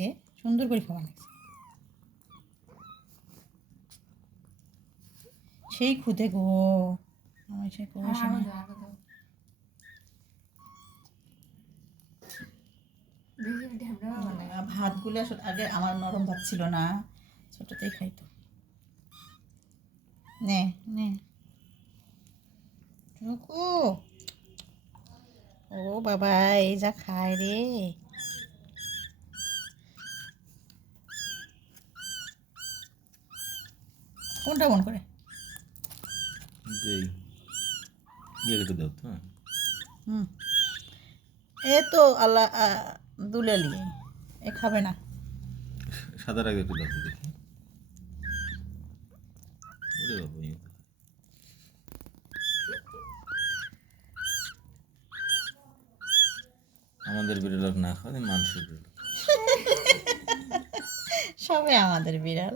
খাইতে সুন্দর করে লাগছে সেই খুদে গো আমার সেই ভাতগুলো আসলে আগে আমার নরম ভাত ছিল না ছোটতেই খাইতো নে নে। ও বাবা এই যা খায় রে। কোনটা মন করে। যে রেখে দাও তো হুম। এ তো আল্লাহ আহ, দুলালি এ খাবে না। সাদা আগে একটু দাও দেখি। ওরে বাবা। আমাদের বিড়াল না খাওয়া মানুষের বিড়াল। সবে আমাদের বিড়াল।